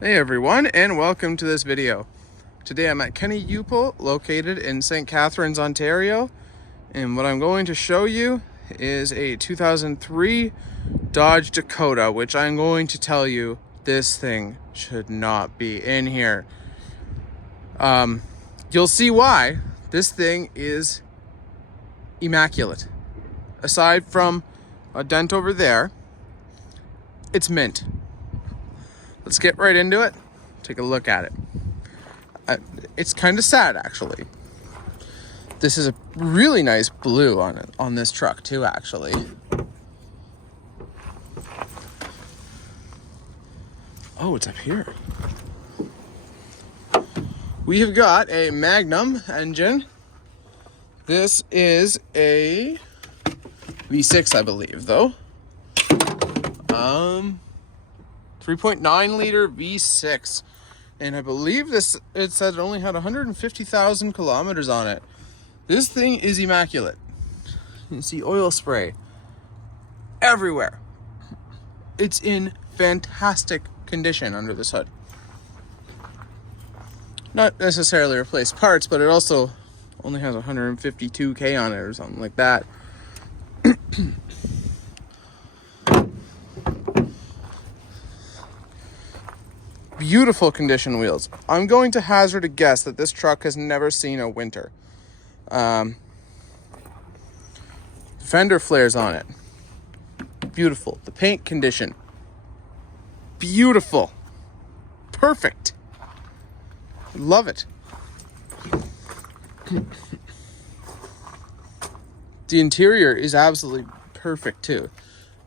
Hey everyone, and welcome to this video. Today I'm at Kenny Upel, located in St. Catharines, Ontario, and what I'm going to show you is a 2003 Dodge Dakota, which I'm going to tell you this thing should not be in here. You'll see why. This thing is immaculate. Aside from a dent over there, it's mint. Let's get right into it. Take a look at it. It's kind of sad, actually. This is a really nice blue on this truck too, actually. Oh, it's up here. We have got a Magnum engine. This is a V6, I believe, though. 3.9 liter V6, and I believe it said it only had 150,000 kilometers on it. This thing is immaculate. You can see oil spray everywhere. It's in fantastic condition under this hood. Not necessarily replaced parts, but it also only has 152K on it or something like that. Beautiful condition wheels. I'm going to hazard a guess that this truck has never seen a winter. Fender flares on it. Beautiful. The paint condition. Beautiful. Perfect. Love it. The interior is absolutely perfect too.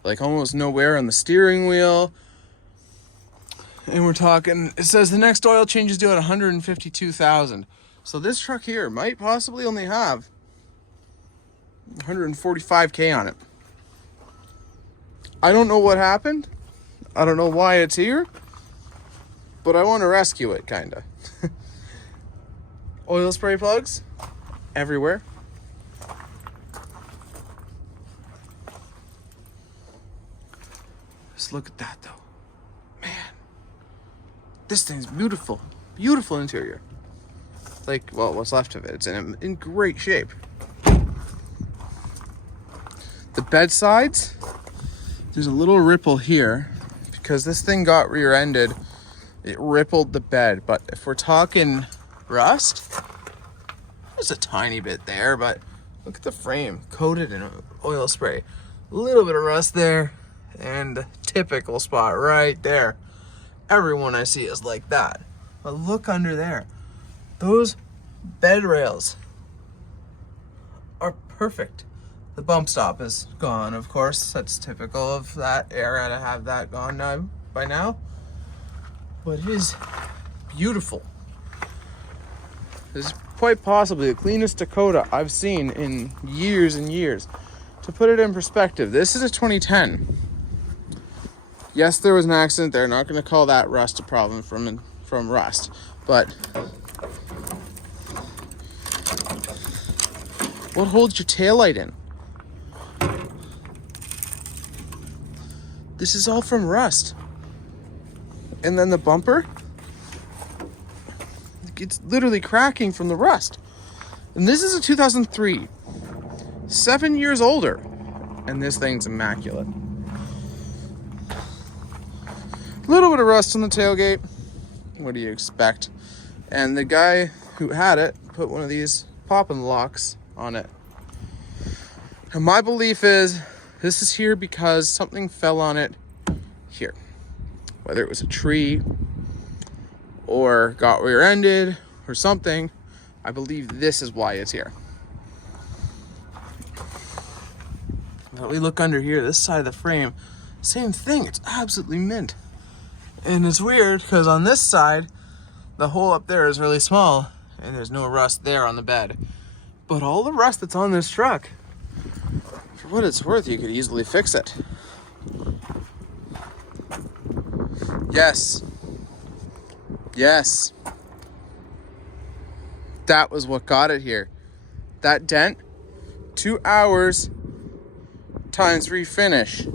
Like almost no wear on the steering wheel. And we're talking, it says the next oil change is due at 152,000. So this truck here might possibly only have 145K on it. I don't know what happened. I don't know why it's here. But I want to rescue it, kind of. Oil spray plugs everywhere. Just look at that, though. This thing's beautiful. Beautiful interior. Like, well, what's left of it. It's in great shape. The bed sides, there's a little ripple here because this thing got rear-ended. It rippled the bed. But if we're talking rust, there's a tiny bit there, but look at the frame coated in oil spray. A little bit of rust there, and the typical spot right there. Everyone I see is like that. But look under there. Those bed rails are perfect. The bump stop is gone, of course. That's typical of that era to have that gone now by now. But it is beautiful. This is quite possibly the cleanest Dakota I've seen in years and years. To put it in perspective, this is a 2010. Yes, there was an accident there. Not going to call that rust a problem from rust. But what holds your taillight in? This is all from rust. And then the bumper, it's literally cracking from the rust. And this is a 2003. 7 years older. And this thing's immaculate. A little bit of rust on the tailgate. What do you expect? And the guy who had it put one of these pop-in locks on it. And my belief is this is here because something fell on it here. Whether it was a tree or got rear-ended or something, I believe this is why it's here. But we look under here, this side of the frame, same thing. It's absolutely mint. And it's weird because on this side, the hole up there is really small and there's no rust there on the bed. But all the rust that's on this truck, for what it's worth, you could easily fix it. Yes. Yes. That was what got it here. That dent, 2 hours times refinish.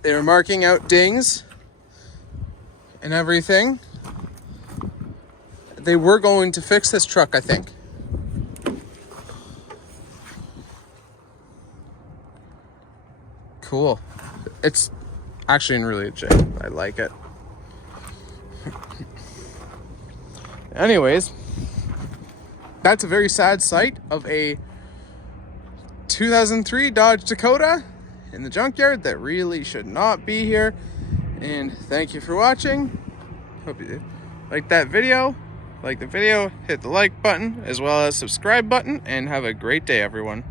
They were marking out dings and everything they were going to fix this truck, I think. Cool. It's actually in really good shape. I like it. Anyways, that's a very sad sight of a 2003 Dodge Dakota in the junkyard that really should not be here. And thank you for watching. Hope you liked that video. Like the video, hit the like button as well as subscribe button, and have a great day, everyone.